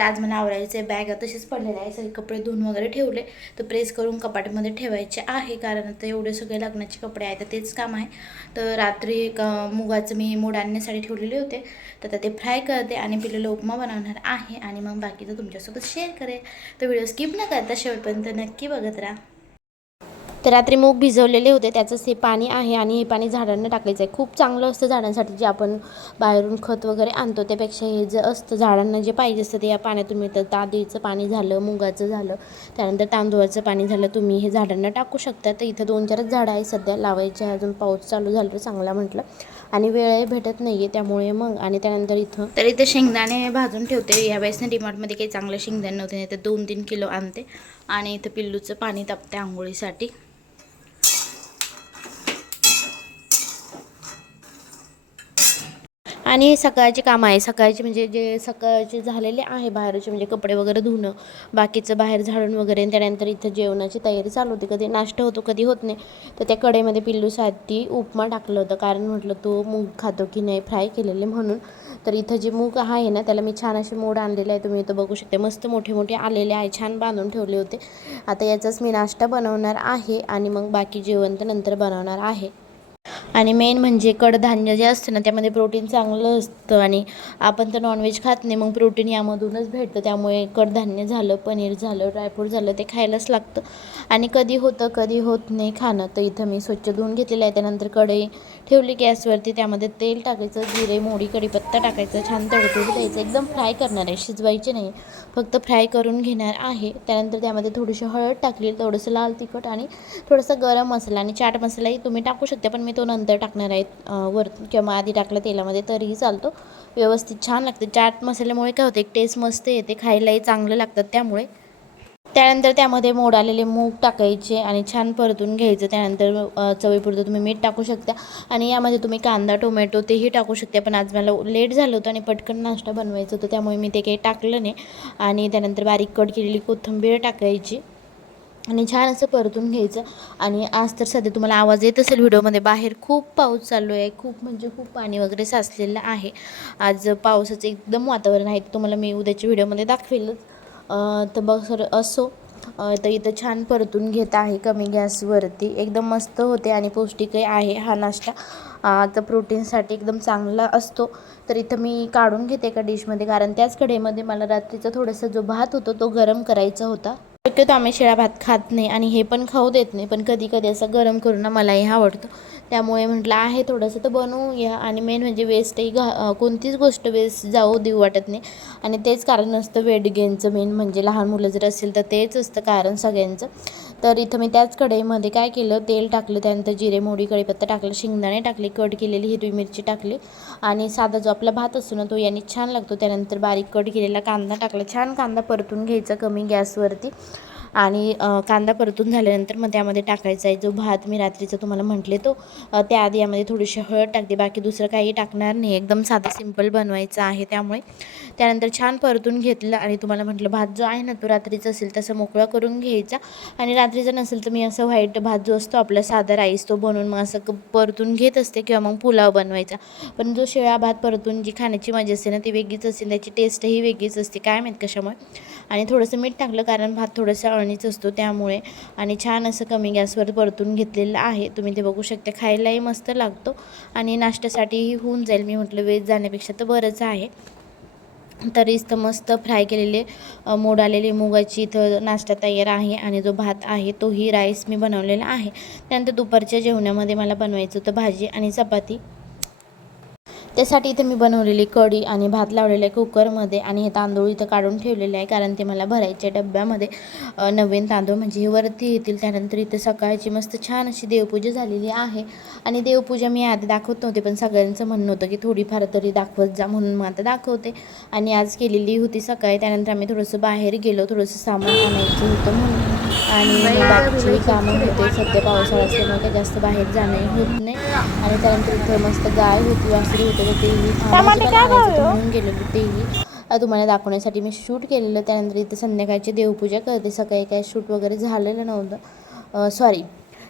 तर आज मला आवरायचे बॅग तसेच पडलेले आहे सगळे कपडे धुवून वगैरे ठेवले. तर प्रेस करून कपाटमध्ये ठेवायचे आहे. कारण आता एवढे सगळे लग्नाचे कपडे आहेत. तर तेच काम आहे. तर रात्री एक मुगाचं मी मूड आणण्यासाठी ठेवलेले होते. तर आता ते फ्राय करते आणि पिलेलं उपमा बनवणार आहे. आणि मग बाकीचं तुमच्यासोबत शेअर करेल. तर व्हिडिओ स्किप न करता शेवटपर्यंत नक्की बघत राहा. तर रात्री मूग भिजवलेले होते त्याचंच हे पाणी आहे आणि हे पाणी झाडांना टाकायचं आहे खूप चांगलं असतं झाडांसाठी जे आपण बाहेरून खत वगैरे आणतो त्यापेक्षा हे जे असतं झाडांना जे पाहिजे असतं ते या पाण्यातून मिळतं. तांदळीचं पाणी झालं मुगाचं झालं त्यानंतर तांदूळाचं पाणी झालं तुम्ही हे झाडांना टाकू शकता. तर इथं दोन चारच झाडं आहे सध्या लावायचे अजून पाऊस चालू झालं तर चांगला म्हटलं. आणि वेळही भेटत नाही आहे त्यामुळे मग आणि त्यानंतर इथं तर इथं शेंगदाणे भाजून ठेवते. यावेळेस ना डिमार्टमध्ये काही चांगलं शेंगदाणे नव्हते नाही तर दोन तीन किलो आणते. आणि इथं पिल्लूचं पाणी तापते आंघोळीसाठी. आणि हे सकाळचे काम आहे. सकाळचे म्हणजे जे सकाळचे झालेले आहे बाहेरचे म्हणजे कपडे वगैरे धुणं बाकीचं बाहेर झाडून वगैरे आणि त्यानंतर इथं जेवणाची तयारी चालू होती. कधी नाश्ता होतो कधी होत नाही. तर त्या कढईमध्ये पिल्लूसाठी उपमा टाकलं होतं. कारण म्हटलं तो मूग खातो की नाही फ्राय केलेले म्हणून. तर इथं जे मूग आहे ना त्याला मी छान असे मोड आणलेले आहे तुम्ही इथं बघू शकता. मस्त मोठे मोठे आलेले आहे. छान बांधून ठेवले होते. आता याचाच मी नाश्ता बनवणार आहे आणि मग बाकी जेवण तर नंतर बनवणार आहे. आणि मेन म्हणजे कडधान्य जे असतं ना त्यामध्ये प्रोटीन चांगलं असतं आणि आपण तर नॉनव्हेज खात नाही. मग प्रोटीन यामधूनच भेटतं. त्यामुळे कडधान्य झालं पनीर झालं ड्रायफ्रूट झालं ते खायलाच लागतं. आणि कधी होतं कधी होत नाही खाणं. तर इथं मी स्वच्छ धुवून घेतलेलं आहे. त्यानंतर कढई ठेवली गॅसवरती त्यामध्ये तेल टाकायचं जिरे मोडी कढीपत्ता टाकायचं छान तडतडू द्यायचं. एकदम फ्राय करणार आहे शिजवायचे नाही. फक्त फ्राय करून घेणार आहे. त्यानंतर त्यामध्ये थोडीशी हळद टाकली थोडंसं लाल तिखट आणि थोडंसं गरम मसाला आणि चाट मसालाही तुम्ही टाकू शकता पण मी तो नंतर टाकणार आहे. वर किंवा आधी टाकला तेलामध्ये तरीही चालतो. व्यवस्थित छान लागते. चाट मसाल्यामुळे काय होतं एक टेस्ट मस्त येते खायलाही चांगलं लागतात त्यामुळे. त्यानंतर त्यामध्ये मोड आलेले मूग टाकायचे आणि छान परतून घ्यायचं. त्यानंतर चवीपुरतं तुम्ही मीठ टाकू शकता. आणि यामध्ये तुम्ही कांदा टोमॅटो तेही टाकू शकता. पण आज मला लेट झालं होतं आणि पटकन नाश्ता बनवायचं होतं. त्यामुळे मी ते काही टाकलं नाही. आणि त्यानंतर बारीक कट केलेली कोथिंबीर टाकायची. आणि छान असं परतून घ्यायचं. आणि आज तर सध्या तुम्हाला आवाज येत असेल व्हिडिओमध्ये. बाहेर खूप पाऊस चालू आहे. खूप म्हणजे खूप पाणी वगैरे साचलेलं आहे. आज पावसाचं एकदम वातावरण आहे. तुम्हाला मी उद्याच्या व्हिडिओमध्ये दाखवेलच. तर बघ सर असो. तर इथं छान परतून घेत आहे कमी गॅसवरती. एकदम मस्त होते आणि पौष्टिकही आहे हा नाश्ता. तर प्रोटीनसाठी एकदम चांगला असतो. तर इथं मी काढून घेते एका डिशमध्ये कारण त्याच कढईमध्ये मला रात्रीचा थोडासा जो भात होतो तो गरम करायचा होता. शक्यतो आम्ही शिळा भात खात नाही आणि हे पण खाऊ देत नाही. पण कधी कधी असं गरम करून ना मलाही आवडतं. त्यामुळे म्हटलं आहे थोडंसं तर बनवूया. आणि मेन म्हणजे वेस्टही घा कोणतीच गोष्ट वेस्ट जाऊ देऊ वाटत नाही. आणि तेच कारण असतं वेट गेनचं मेन म्हणजे लहान मुलं जर असेल तर तेच असतं कारण सगळ्यांचं. तर इथं मी त्याच कढईमध्ये काय केलं तेल टाकलं त्यानंतर जिरे मोडी कढीपत्ता टाकलं शेंगदाणे टाकले कट केलेली हिरवी मिरची टाकली आणि साधा जो आपला भात असतो ना तो याने छान लागतो. त्यानंतर बारीक कट केलेला कांदा टाकला. छान कांदा परतून घ्यायचा कमी गॅसवरती. आणि कांदा परतून झाल्यानंतर मग त्यामध्ये टाकायचा आहे जो भात मी रात्रीचा तुम्हाला म्हटले तो त्याआधी यामध्ये थोडीशी हळद टाकते. बाकी दुसरं काही टाकणार नाही. एकदम साधा सिंपल बनवायचं आहे त्यामुळे. त्यानंतर छान परतून घेतलं आणि तुम्हाला म्हटलं भात जो आहे ना तो रात्रीचा असेल तसं मोकळा करून घ्यायचा. आणि रात्रीचा नसेल तर मी असं व्हाईट भात जो असतो आपला साधा राईस तो बनवून मग असं क- परतून घेत असते किंवा मग पुलाव बनवायचा. पण जो शिळा भात परतून जी खाण्याची मजा असते ना ती वेगळीच असते त्याची टेस्टही वेगळीच असते. काय माहीत कशामुळे. आणि थोडंसं मीठ टाकलं कारण भात थोडंसं अळणीच असतो त्यामुळे. आणि छान असं कमी गॅसवर परतून घेतलेलं आहे. तुम्ही ते बघू शकता. खायलाही मस्त लागतो. आणि नाश्त्यासाठीही होऊन जाईल. मी म्हटलं वेज जाण्यापेक्षा तर बरंच आहे. तरीच इथं मस्त फ्राय केलेले मोड आलेले मुगाची इथं नाश्ता तयार आहे आणि जो भात आहे तोही राईस मी बनवलेला आहे. त्यानंतर दुपारच्या जेवणामध्ये मला बनवायचं होतं भाजी आणि चपाती. त्यासाठी इथे मी बनवलेली कढी आणि भात लावलेला आहे कुकरमध्ये आणि हे तांदूळ इथं काढून ठेवलेले आहे कारण ते मला भरायचे डब्यामध्ये. नवीन तांदूळ म्हणजे हे वरती येतील त्यानंतर इथे सकाळची मस्त छान अशी देवपूजा झालेली आहे. आणि देवपूजा मी आधी दाखवत नव्हते पण सगळ्यांचं म्हणणं होतं की थोडीफार तरी दाखवत जा म्हणून मग आता दाखवते. आणि आज केलेली होती सकाळी त्यानंतर आम्ही थोडंसं बाहेर गेलो थोडंसं सामान आणायचं होतं म्हणून. आणि बाकीची कामं होते सध्या पावसाळा असल्यामुळे काही जास्त बाहेर जाणं होत नाही. आणि त्यानंतर इथं मस्त गाय होती वासरी होते तेही. गेलेलो तेही. अ, तुम्हाला दाखवण्यासाठी मी शूट केलेलं त्यानंतर इथं संध्याकाळची देवपूजा करते. सकाळी काय शूट वगैरे झालेलं नव्हतं. सॉरी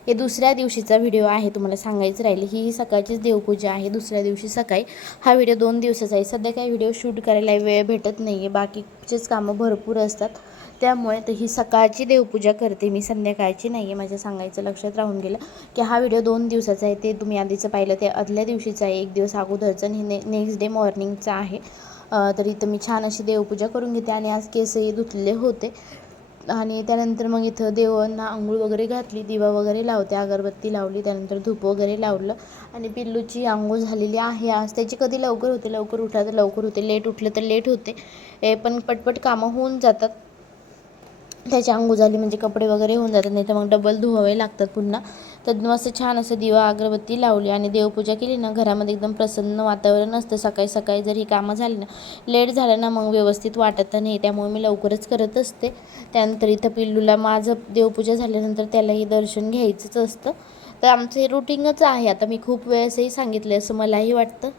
हे दुसऱ्या दिवशीचा व्हिडिओ आहे तुम्हाला सांगायचं राहिले. ही ही सकाळचीच देवपूजा आहे दुसऱ्या दिवशी सकाळी. हा व्हिडिओ दोन दिवसाचा आहे. सध्या काही व्हिडिओ शूट करायला वेळ भेटत नाही आहे बाकीचेच कामं भरपूर असतात. त्यामुळे तर ही सकाळची देवपूजा करते मी संध्याकाळची नाही आहे माझ्या सांगायचं लक्षात राहून गेलं की हा व्हिडिओ दोन दिवसाचा आहे ते तुम्ही आधीचं पाहिलं ते आदल्या दिवशीचं आहे एक दिवस अगोदरचं आणि ने नेक्स्ट डे मॉर्निंगचं आहे. तर इथं मी छान अशी देवपूजा करून घेते आणि आज केसही धुतले होते. आणि त्यानंतर मग इथं देवांना आंघोळ वगैरे घातली दिवा वगैरे लावते अगरबत्ती लावली त्यानंतर धूप वगैरे लावलं आणि पिल्लूची आंघोळ झालेली आहे. आज त्याची कधी लवकर होते? लवकर उठा तर लवकर होते लेट उठलं तर लेट होते. पण पटपट कामं होऊन जातात. त्याची आंघोळ झाली म्हणजे कपडे वगैरे होऊन जातात नाही तर मग डबल धुवावे लागतात पुन्हा. तर मस्त छान असं दिवा अगरबत्ती लावली आणि देवपूजा केली ना घरामध्ये एकदम प्रसन्न वातावरण असतं. सकाळी सकाळी जर ही कामं झाली ना लेट झालं ना मग व्यवस्थित वाटत नाही. त्यामुळे मी लवकरच करत असते. त्यानंतर इथं पिल्लूला माझं देवपूजा झाल्यानंतर त्यालाही दर्शन घ्यायचंच असतं. तर आमचं हे रुटीनच आहे. आता मी खूप वेळेसही सांगितलं असं मलाही वाटतं.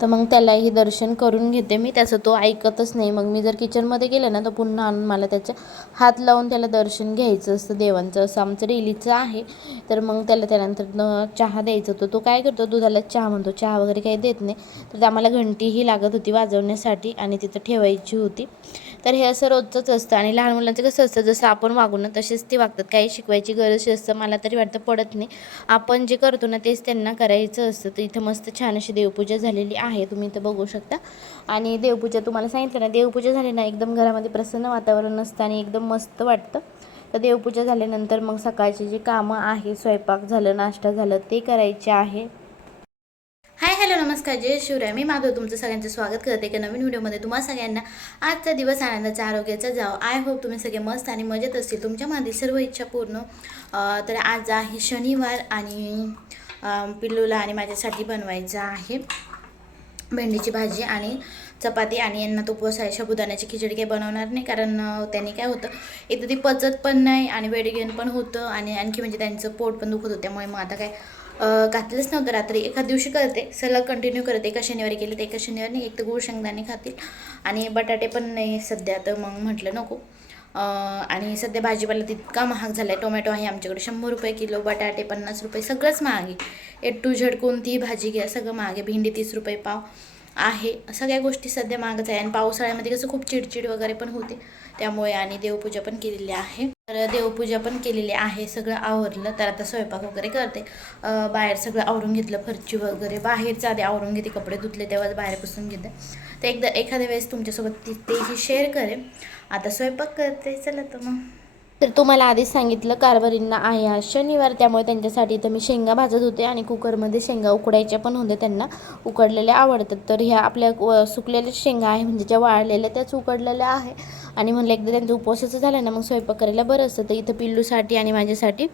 तर मग त्यालाही दर्शन करून घेते मी. त्याचं तो ऐकतच नाही. मग मी जर किचनमध्ये गेलं ना तर पुन्हा आणून मला त्याच्या हात लावून त्याला दर्शन घ्यायचं असतं देवांचं. असं आमचं डेलीचं आहे. तर मग त्याला त्यानंतर चहा द्यायचं होतं. तो काय करतो? दुधाला चहा म्हणतो. चहा वगैरे काही देत नाही. तर आम्हाला घंटीही लागत होती वाजवण्यासाठी आणि तिथं ठेवायची होती. तर हे असं रोजचंच असतं. आणि लहान मुलांचं कसं असतं जसं आपण वागू ना तसेच ते वागतात. काही शिकवायची गरज असतं मला तरी वाटतं पडत नाही. आपण जे करतो ना तेच त्यांना करायचं असतं. तर इथं मस्त छान अशी देवपूजा झालेली आहे. तुम्ही इथं बघू शकता. आणि देवपूजा तुम्हाला सांगितलं ना देवपूजा झाली ना एकदम घरामध्ये प्रसन्न वातावरण असतं आणि एकदम मस्त वाटतं. तर देवपूजा झाल्यानंतर मग सकाळची जी कामं आहे स्वयंपाक झालं नाश्ता झालं ते करायचे आहे. हाय हॅलो नमस्कार जय शिवराय. मी माधव तुमचं सगळ्यांचं स्वागत करते एका नवीन व्हिडिओमध्ये. तुम्हा सगळ्यांना आजचा दिवस आनंदाचा आरोग्याचा जाव. आय होप तुम्ही सगळे मस्त आणि मजेत असतील. तुमच्यामध्ये सर्व इच्छा पूर्ण तर आज आहे शनिवार आणि पिल्लूला आणि माझ्यासाठी बनवायचं आहे भेंडीची भाजी आणि चपाती आणि यांना तो उपवास आहे शबुदाण्याची खिचडी काही बनवणार नाही कारण त्यांनी काय होतं एकदा ती पचत पण नाही आणि वेळ घेऊन पण होतं आणि आणखी म्हणजे त्यांचं पोट पण दुखत होतं. त्यामुळे मग आता काय घातलंच नव्हतं रात्री. एखाद दिवशी करते. सलग कंटिन्यू करते. एका शनिवारी केले तर एका शनिवारी एक तर गुळ शेंगदाणे खातील आणि बटाटे पण नाही सध्या तर मग म्हटलं नको. आणि सध्या भाजीपाला तितका महाग झाला आहे टोमॅटो आहे आमच्याकडे. शंभर रुपये किलो बटाटे पन्नास रुपये सगळंच महाग आहे. ए टू झेड कोणतीही भाजी घ्या सगळं महाग आहे. भेंडी तीस रुपये पाव. आहे. सगळ्या गोष्टी सध्या मागच आहे. आणि पावसाळ्यामध्ये कसं खूप चिडचिड वगैरे पण होते. त्यामुळे आणि देवपूजा पण केलेली आहे. तर देवपूजा पण केलेली आहे. सगळं आवरलं. तर आता स्वयंपाक वगैरे करते. बाहेर सगळं आवरून घेतलं. फरची वगैरे. बाहेरचं आधी आवरून घेते. कपडे धुतले तेव्हाच बाहेर पुसून घेते. तर एकदा एखाद्या वेळेस तुमच्यासोबत ती तेही शेअर करेन. आता स्वयंपाक करते. चला तर मग. तर तुम्हाला आधीच सांगितलं कारभारींना आहे आज शनिवार त्यामुळे त्यांच्यासाठी तर मी शेंगा भाजत होते आणि कुकरमध्ये शेंगा उकडायच्या पण होते त्यांना. उकडलेल्या आवडतात. तर ह्या आपल्या व- सुकलेल्या शेंगा आहे म्हणजे ज्या वाळलेल्या त्याच उकडलेल्या आहे. आणि म्हणलं एकदा त्यांचं उपवासाचं झालं ना मग स्वयंपाक करायला बरं असतं. तर इथं पिल्लूसाठी आणि माझ्यासाठी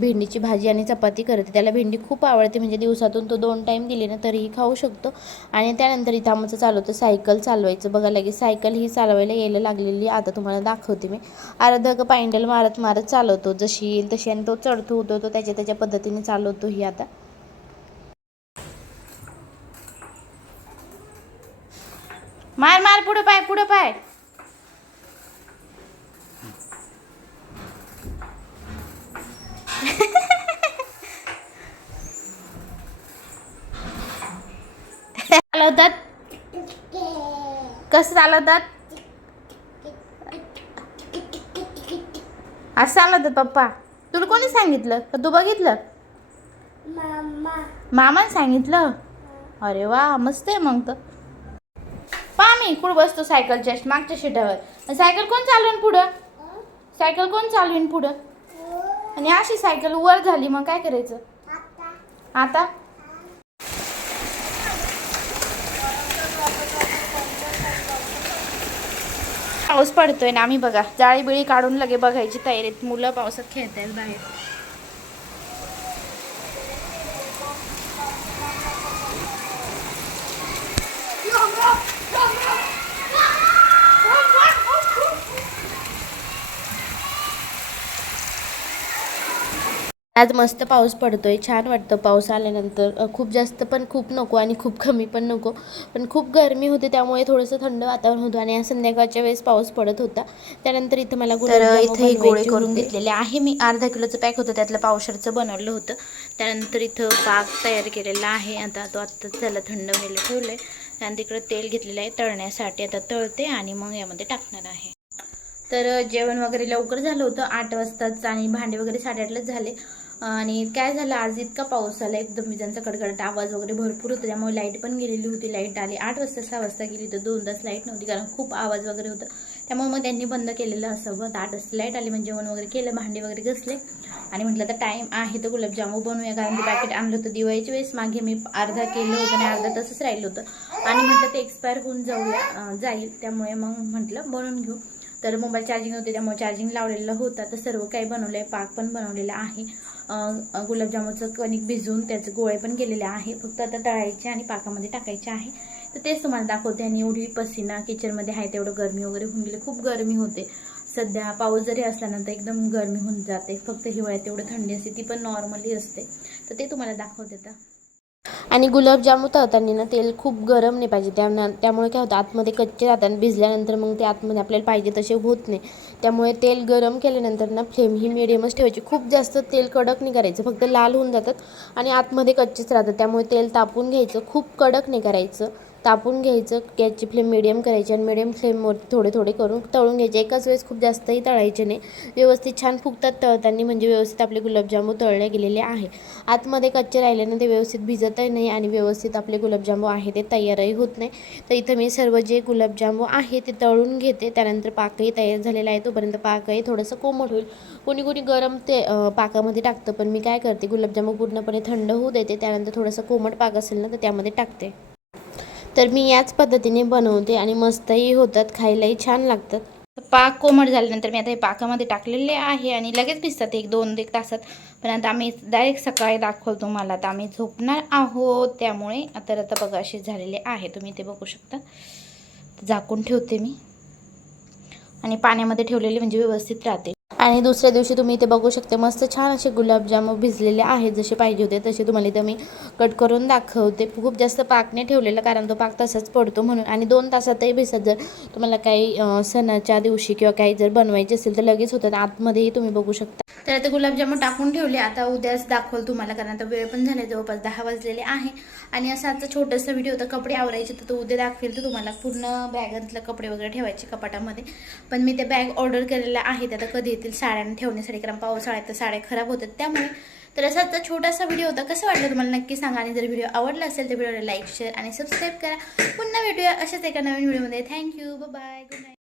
भेंडीची भाजी आणि चपाती करते. त्याला भेंडी खूप आवडते. म्हणजे दिवसातून तो दोन टाईम दिले ना तरीही खाऊ शकतो. आणि त्यानंतर इथं आमचं चालवतं सायकल चालवायचं. बघा लगेच सायकल ही चालवायला यायला लागलेली. आता तुम्हाला दाखवते मी. अर्धक पायंडल मारत मारत चालवतो. जशी येईल तशी. आणि तो चढतो उतरतो. त्याच्या त्याच्या पद्धतीने चालवतो ही आता. मार मार. पुढं पाय पुढं पाय. चालवतात कसं चालवतात असं चालवतात पप्पा. तुला कोणी सांगितलं? का तू बघितलं? मामाने सांगितलं? अरे वा मस्त आहे मग तर. पहा मी कुठं बसतो सायकलच्या मागच्या शिटावर सायकल कोण चालवेन पुढं? सायकल कोण चालवेन पुढं? आणि अशी सायकल वर झाली मग काय करायचं? आता? पाऊस पडतोय ना आम्ही बघा. जाळी बिळी काढून लगे बघायची तयारीत. मुलं पावसात खेळतायत बाहेर. आज मस्त पाऊस पडतोय छान वाटतं पाऊस आल्यानंतर. खूप जास्त पण खूप नको आणि खूप कमी पण नको. पण खूप गरमी होते त्यामुळे थोडंसं थंड वातावरण होतं आणि संध्याकाळच्या वेळेस पाऊस पडत होता. त्यानंतर इथं मला इथे गोळे करून. घेतलेले आहे. मी अर्धा किलोचं पॅक होतं त्यातलं पावशरचं बनवलं होतं. त्यानंतर इथं पाक तयार केलेला आहे. आता तो आत्ताच त्याला थंड व्हायला ठेवलं आहे त्यानंतर इकडं तेल घेतलेलं आहे तळण्यासाठी. आता तळते आणि मग यामध्ये टाकणार आहे. तर जेवण वगैरे लवकर झालं होतं. आठ वाजताच आणि भांडे वगैरे साडेआठलाच झाले. आणि काय झालं आज इतका पाऊस झाला एकदम विजांचा कडकडाट आवाज वगैरे भरपूर होता त्यामुळे लाइट पण गेलेली होती लाइट आली. आठ वाजता सहा वाजता गेली तर दोन तास लाइट नव्हती कारण खूप आवाज वगैरे होता. त्यामुळे मग त्यांनी बंद केलेलं असं मग आठ वाजता लाइट आली म्हणजे जेवण वगैरे केलं भांडे वगैरे घसले. आणि म्हटलं तर टाईम आहे तर गुलाबजामू बनवूया कारण मी पॅकेट आणलं होतं दिवाळीच्या वेळेस मागे मी अर्धा केलं होतं आणि अर्धा तसंच राहिलं होतं. आणि म्हटलं ते एक्सपायर होऊन जाऊया जाईल. त्यामुळे मग म्हटलं बनवून घेऊ. तर मोबाईल चार्जिंग होते त्यामुळे चार्जिंग लावलेलं होतं. तर सर्व काही बनवलं आहे पाक पण बनवलेला आहे. गुलाबजामुनचं कणिक भिजवून त्याचे गोळे पण गेलेले आहे. फक्त आता तळायचे आणि पाकामध्ये टाकायचे आहे. तर तेच तुम्हाला दाखवते. आणि एवढी पसीना किचनमध्ये आहे तेवढं गरमी वगैरे होऊन गेली. खूप गरमी होते. सध्या पाऊस जरी असल्यानंतर एकदम गरमी होऊन जाते. फक्त हिवाळ्यात तेवढं थंडी असते ती पण नॉर्मली असते. तर ते तुम्हाला दाखवते आता. आणि गुलाबजामुन तळताना ना तेल खूप गरम नाही पाहिजे. त्यामुळे त्यामुळे काय होतं आतमध्ये कच्चे राहतात आणि भिजल्यानंतर मग ते आतमध्ये आपल्याला पाहिजे तसे होत नाही. त्यामुळे तेल गरम केल्यानंतर ना फ्लेम ही मिडियमच ठेवायची. खूप जास्त तेल कडक नाही करायचं फक्त लाल होऊन जातात आणि आतमध्ये कच्चेच राहतात. त्यामुळे तेल तापून घ्यायचं खूप कडक नाही करायचं. तापून घ्यायचं गॅसची फ्लेम मिडियम करायची आणि मिडियम फ्लेमवर थोडे थोडे करून तळून घ्यायचे. एकाच वेळेस खूप जास्तही तळायचे नाही. व्यवस्थित छान फुगतात तळताना म्हणजे व्यवस्थित आपले गुलाबजामू तळले गेलेले आहे आतमध्ये कच्चे राहिल्याने ते व्यवस्थित भिजतही नाही आणि व्यवस्थित आपले गुलाबजामू आहे ते तयारही होत नाही. तर इथं मी सर्व जे गुलाबजामू आहे ते तळून घेते. त्यानंतर पाकही तयार झालेला आहे. तोपर्यंत पाकही थोडंसं कोमट होईल. कोणी कोणी गरम ते पाकामध्ये टाकतं पण मी काय करते गुलाबजामू पूर्णपणे थंड होऊ देते. त्यानंतर थोडंसं कोमट पाक असेल ना तर त्यामध्ये टाकते. तर मी याच पद्धतीने बनवते आणि मस्तही होतात खायलाही छान लागतात. पाक कोमट झाल्यानंतर मी आता हे पाकामध्ये टाकलेले आहे आणि लगेच भिजतात एक दोन एक तासात. पण आता आम्ही डायरेक्ट सकाळी दाखवतो तुम्हाला. आता आम्ही झोपणार आहोत त्यामुळे आता आता बघा असे झालेले आहे. तुम्ही ते बघू शकता. झाकून ठेवते मी. आणि पाण्यामध्ये ठेवलेले म्हणजे व्यवस्थित राहते. आणि दुसऱ्या दिवशी तुम्ही इथे बघू शकता मस्त छान असे गुलाबजामू भिजलेले आहेत जसे पाहिजे होते तसे तुम्हाला इथं मी कट करून दाखवते. खूप जास्त पाकने ठेवलेला कारण तो पाक तसाच पडतो म्हणून. आणि दोन तासातही भिसत जर तुम्हाला काही सणाच्या दिवशी किंवा काही जर बनवायचे असेल तर लगेच होतात. आतमध्येही तुम्ही बघू शकता. तर आता गुलाबजामून टाकून ठेवले. आता उद्याच दाखवल तुम्हाला कारण आता वेळ पण झाले जवळपास दहा वाजलेले आहे. आणि असा आजचा छोटासा व्हिडिओ होता कपडे आवरायचे तर तो उद्या दाखवेल तर तुम्हाला पूर्ण बॅगातलं कपडे वगैरे ठेवायचे कपाटामध्ये. पण मी ते बॅग ऑर्डर केलेल्या आहेत आता कधी येतील साड्यांना ठेवण्यासाठी कारण पावसाळ्यात तर साड्या खराब होतात. त्यामुळे तर असा आजचा छोटासा व्हिडिओ होता. कसं वाटलं तुम्हाला? नक्की सांगा. आणि जर व्हिडिओ आवडला असेल तर व्हिडिओला लाईक शेअर आणि सबस्क्राईब करा. पुन्हा भेटूया अशाच एका नवीन व्हिडिओमध्ये थँक्यू बाय गुड नाईट